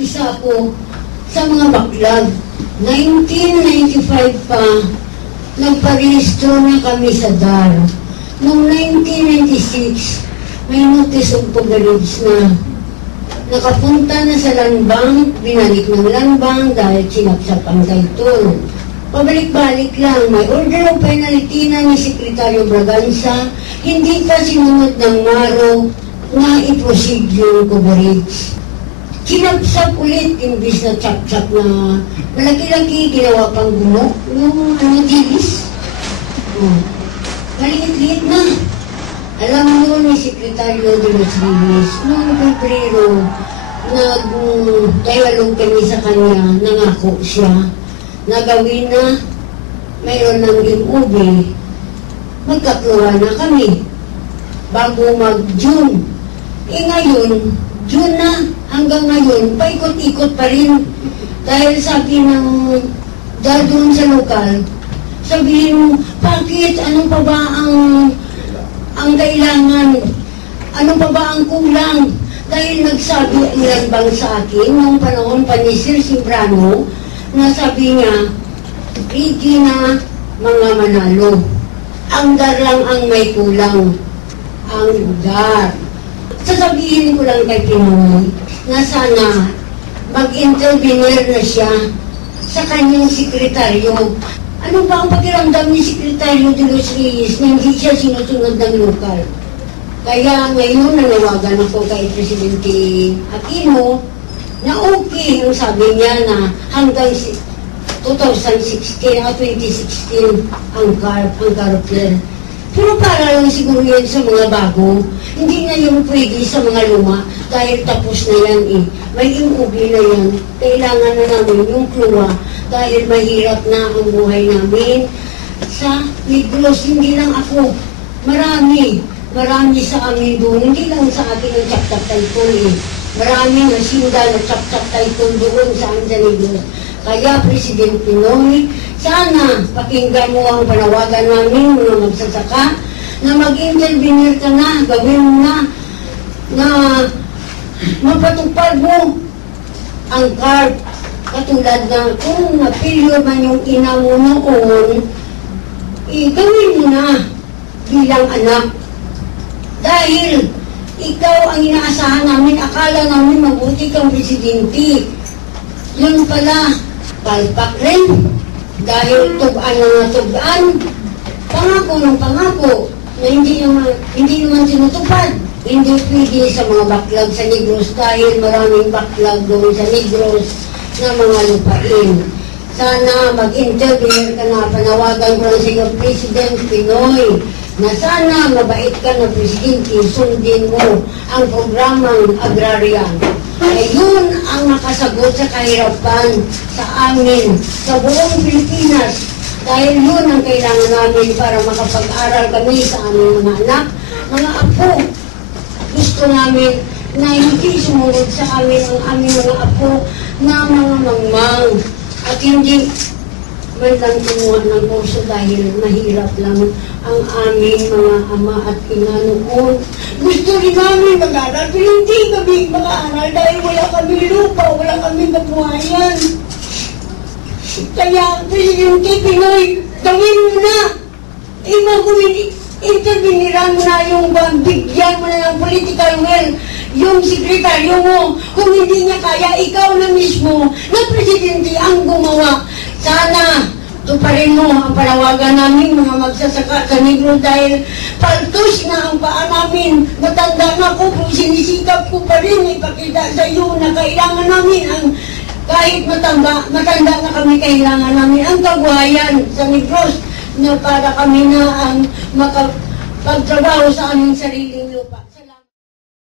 isa ako sa mga backlog. 1995 pa, nagparehistro na kami sa DAR. Noong 1996, may notice of coverage na. Nakapunta na sa land bank, binalik ng land bank dahil sinapsap ang title. Pabalik-balik lang, may order of penalty na ni Sekretaryo Braganza, hindi pa sinunod ng MARO na i-proceed yung coverage. Sinapsap ulit, imbis na chap-chap na malaki-laki, ginawa pang gumo, yung dilis. Maliit-liit na. Alam mo ni Sekretaryo de los Reyes, noong Pebrero, nag-dialog kami sa kanya, nangako siya, na gawin na mayroon ng MOB, magkakluwa na kami bago mag-June. Ngayon, June na, hanggang ngayon, paikot-ikot pa rin. Dahil sabi ng doon sa lokal, sabihin mo, bakit? Anong pa ba ang kailangan? Ano pa ba ang kulang? Dahil nagsabi ang land bank sa akin noong panahon pa ni Sir Simbrano na sabi niya, ready na mga manalo. Ang DAR lang ang may kulang. Ang DAR. Sasabihin ko lang kay Pinoy na sana mag-intervenir na siya sa kanyang sekretaryo. Ano ba ang pakiramdam ni Sekretaryo de los Reyes na hindi siya sinusunod ng lokal? Kaya ngayon nanawagan ako kay Presidente Aquino na okay ang sabi niya na hanggang 2016 o 2016 ang carousel. Pero para lang siguro yan sa mga bago, hindi na yung pwede sa mga luma dahil tapos na yan eh. May MOB na yan. Kailangan na namin yung kluwa dahil mahirap na ang buhay namin sa Negros. Hindi lang ako. Marami sa amin doon. Hindi lang sa akin ang chap-chap title eh. Maraming nasinda na chap-chap title doon sa Negros. Kaya President Pinoy, sana pakinggan mo ang panawagan namin mga magsasaka na mag-intervenir ka na, gawin mo na mapatupad mo ang CARP. Katulad na kung napilyo man yung ina mo noon, gawin mo na bilang anak. Dahil ikaw ang inaasahan namin, akala namin mabuti kang presidente. Yun pala, palpak rin. Dahil tugaan na tugaan, pangako ng pangako na hindi naman sinutupad. Hindi pwede sa mga backlog sa Negros dahil maraming backlog doon sa Negros na mga lupain. Sana mag-intervene ka na, panawagan ko lang sa iyo, President Pinoy, na sana mabait ka na presidente, sundin mo ang programang agrarian. Yun ang nakasagot sa kahirapan sa amin, sa buong Pilipinas. Dahil yun ang kailangan namin para makapag-aral kami sa aming mga anak, mga apo. Gusto namin na hindi sumunod sa amin ang aming mga apo na mga mangmang at hindi man lang kumuha ng kurso dahil mahirap lang ang aming mga ama at ina noon. Gusto rin namin mag-aral pero hindi kami mag-aaral dahil wala kami lupa, wala kami kabuhayan. Kaya Presidente Pinoy, gawin mo na! Interveniran mo na yung bigyan mo na ng political will yung sekretaryo mo. Kung hindi niya kaya, ikaw na mismo na presidente ang gumawa. Sana tuparin mo ang panawagan namin mga magsasaka sa Negros dahil paltos na ang paa namin. Matanda na ko, pero sinisikap ko pa rin ipakita sa iyo na kailangan namin ang kahit matanda na kami, kailangan namin ang kabuhayan sa Negros na para kami na ang makapagtrabaho sa aming sariling lupa.